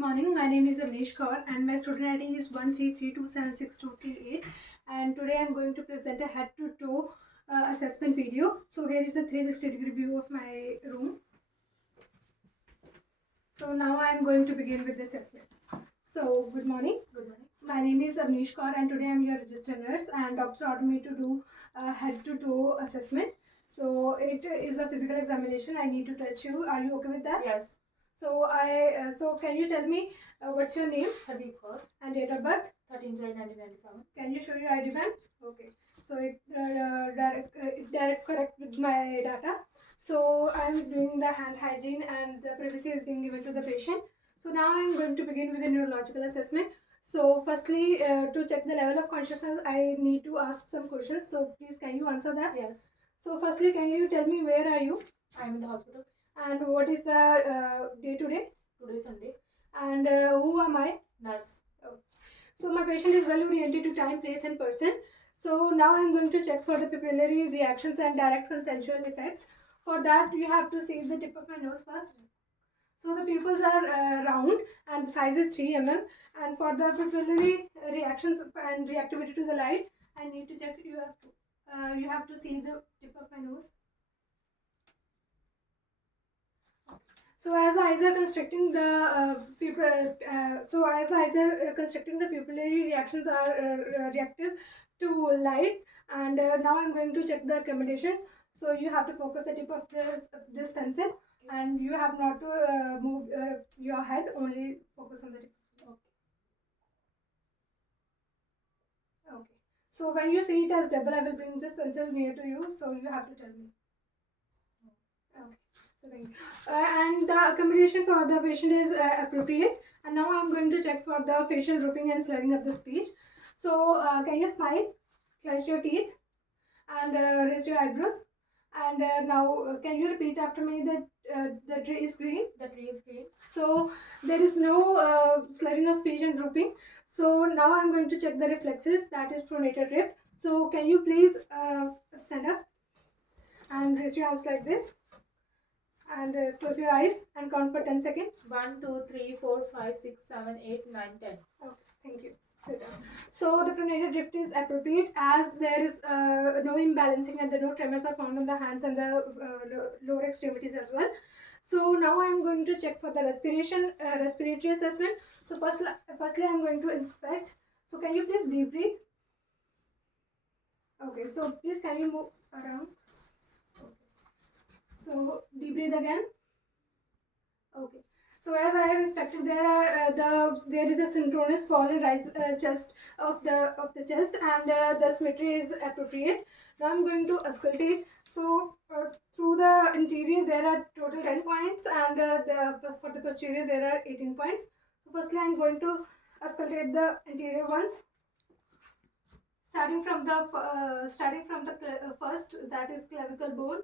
morning. My name is Avnish Kaur and my student ID is 133276238, and today I am going to present a head to toe assessment video. So here is the 360-degree view of my room. So now I am going to begin with the assessment. So good morning. Good morning. My name is Avnish Kaur and today I am your registered nurse, and doctor ordered me to do a head to toe assessment. So it is a physical examination. I need to touch you. Are you okay with that? Yes. So can you tell me what's your name Habib Kaur, and date of birth? 13 July 1997. Can you show your ID band? Okay. So it direct correct with my data. So I am doing the hand hygiene and the privacy is being given to the patient. So now I am going to begin with the neurological assessment. So firstly, to check the level of consciousness, I need to ask some questions. So please, can you answer that? Yes. So firstly, can you tell me where are you? I am in the hospital. And what is the day today? Today Sunday. And who am I? Nurse. Oh. So my patient is well oriented to time, place and person. So now I am going to check for the pupillary reactions and direct consensual effects. For that you have to see the tip of my nose first. So the pupils are round and the size is 3 mm, and for the pupillary reactions and reactivity to the light, I need to check. You have to see the tip of my nose. So as the eyes are constricting, the pupillary reactions are reactive to light. And now I'm going to check the accommodation. So you have to focus the tip of this pencil, and you have not to move your head. Only focus on the tip. Okay. Okay. So when you see it as double, I will bring this pencil near to you. So you have to tell me. Okay. So thank you. And the accommodation for the patient is appropriate. And now I'm going to check for the facial drooping and slurring of the speech. So can you smile, clench your teeth, and raise your eyebrows? And now can you repeat after me that the tree is green? The tree is green. So there is no slurring of speech and drooping. So now I'm going to check the reflexes, that is pronator drift. So can you please stand up and raise your arms like this? And close your eyes and count for 10 seconds. 1, 2, 3, 4, 5, 6, 7, 8, 9, 10. Okay, thank you. Sit down. So the pronator drift is appropriate as there is no imbalancing and no tremors are found on the hands and the lower extremities as well. So now I am going to check for the respiratory assessment. So firstly I am going to inspect. So can you please deep breathe? Okay, so please can you move around? So deep breathe again. Okay. So as I have inspected, there is a synchronous fall and rise chest of the chest, and the symmetry is appropriate. Now I'm going to auscultate. So through the interior there are total 10 points, and for the posterior there are 18 points. So firstly I'm going to auscultate the interior ones. Starting from the first, that is clavicle bone.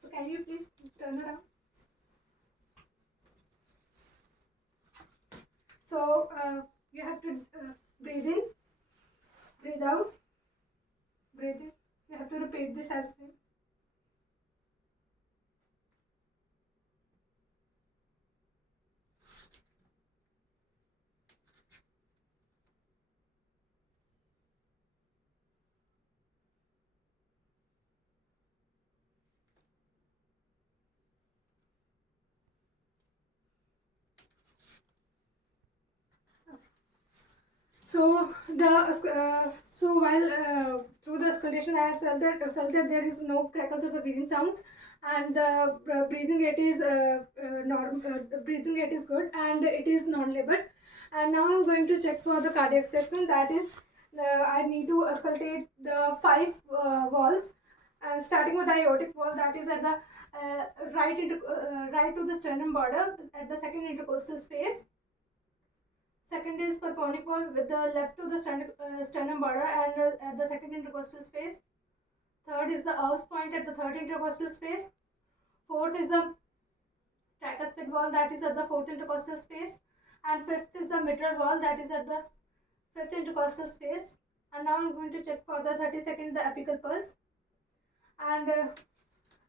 So can you please turn around? So you have to breathe in, breathe out, breathe in. You have to repeat this as well. So while through the auscultation, I have felt that there is no crackles or the wheezing sounds, and the breathing rate is the breathing rate is good, and it is non-labored. And now I'm going to check for the cardiac assessment. That is, I need to auscultate the 5 walls, and starting with the aortic wall, that is at the right to the sternum border at the second intercostal space. Second is Perponic wall with the left to the sternum border and at the second intercostal space. Third third is the Erb's point at the third intercostal space. Fourth is the tricuspid wall that is at the fourth intercostal space. And fifth is the mitral wall that is at the fifth intercostal space. And now I'm going to check for the 30-second the apical pulse. And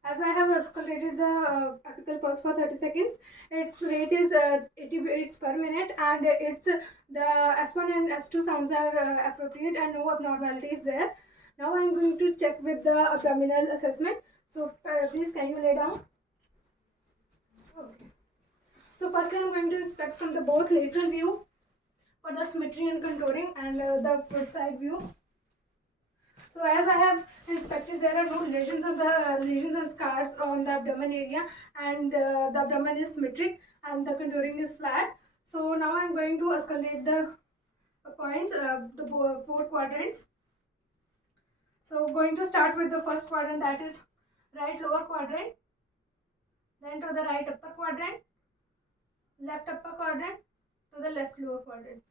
as I have auscultated the apical pulse for 30 seconds, its rate is 80 beats per minute, and it's the S1 and S2 sounds are appropriate and no abnormality is there. Now I'm going to check with the abdominal assessment. So please can you lay down? Okay. So firstly I'm going to inspect from the both lateral view for the symmetry and contouring, and the foot side view. So as I have inspected, there are no lesions and scars on the abdomen area, and the abdomen is symmetric and the contouring is flat. So now I am going to auscultate the points, the 4 quadrants. So going to start with the first quadrant, that is right lower quadrant, then to the right upper quadrant, left upper quadrant, to the left lower quadrant.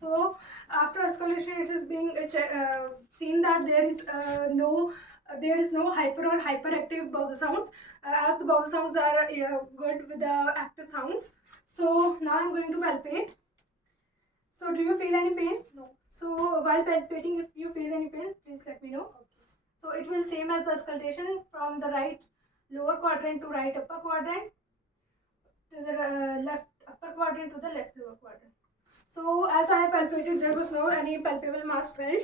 So after auscultation, it is being seen that there is no hyper or hyperactive bowel sounds, as the bowel sounds are good with the active sounds. So now I'm going to palpate. So do you feel any pain? No. So while palpating, if you feel any pain, please let me know. Okay. So it will same as the auscultation from the right lower quadrant to right upper quadrant, to the left upper quadrant to the left lower quadrant. So as I palpated, there was no any palpable mass felt,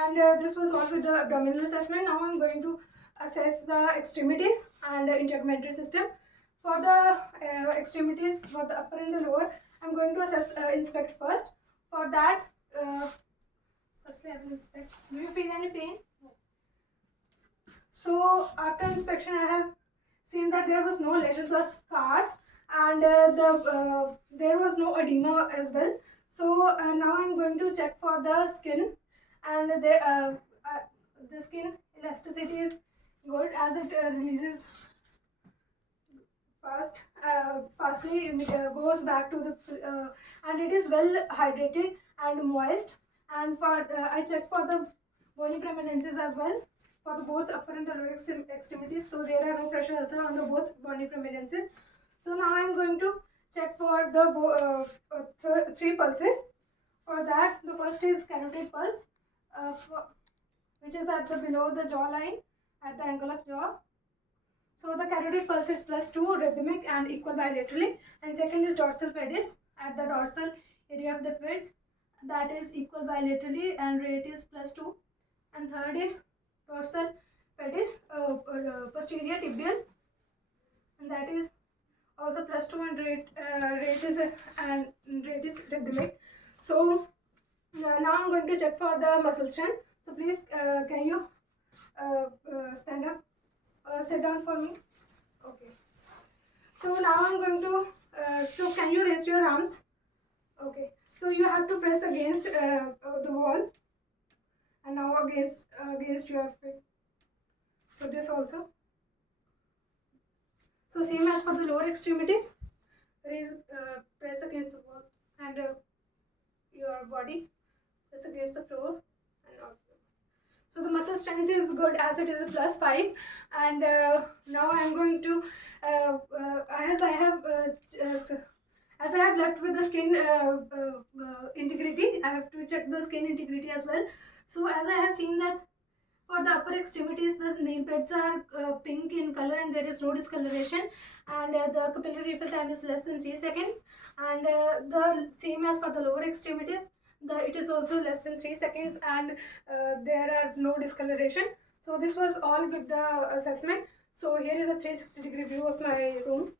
and this was all with the abdominal assessment. Now I'm going to assess the extremities and integumentary system. For the extremities, for the upper and the lower, I'm going to inspect first. For that, firstly I will inspect. Do you feel any pain? No. So after inspection, I have seen that there was no lesions or scars, and there was no edema as well. So now I'm going to check for the skin, and the skin elasticity is good as it releases fastly. It goes back to the and it is well hydrated and moist. And for I checked for the bony prominences as well for the both upper and the lower extremities. So there are no pressure ulcer on the both bony prominences. So now I'm going to check for the 3 pulses. For that, the first is carotid pulse, which is at the below the jaw line, at the angle of jaw. So the carotid pulse is +2, rhythmic and equal bilaterally. And second is dorsal pedis at the dorsal area of the foot, that is equal bilaterally and rate is +2. And third is dorsal pedis, posterior tibial, and that is also +2 and rate is rhythmic. So now I'm going to check for the muscle strength. So please can you stand up, sit down for me. Okay. So now I'm going to so can you raise your arms? Okay. So you have to press against the wall, and now against your feet. So this also. So same as for the lower extremities, press against the wall, and your body press against the floor, and out. So the muscle strength is good as it is a +5. And now I am going to as I have left with the skin integrity, I have to check the skin integrity as well. So as I have seen that for the upper extremities, the nail beds are pink in color and there is no discoloration, and the capillary refill time is less than 3 seconds. And the same as for the lower extremities, it is also less than 3 seconds, and there are no discoloration. So this was all with the assessment. So here is a 360-degree view of my room.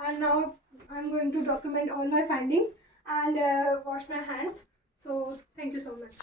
And now I'm going to document all my findings and wash my hands. So thank you so much.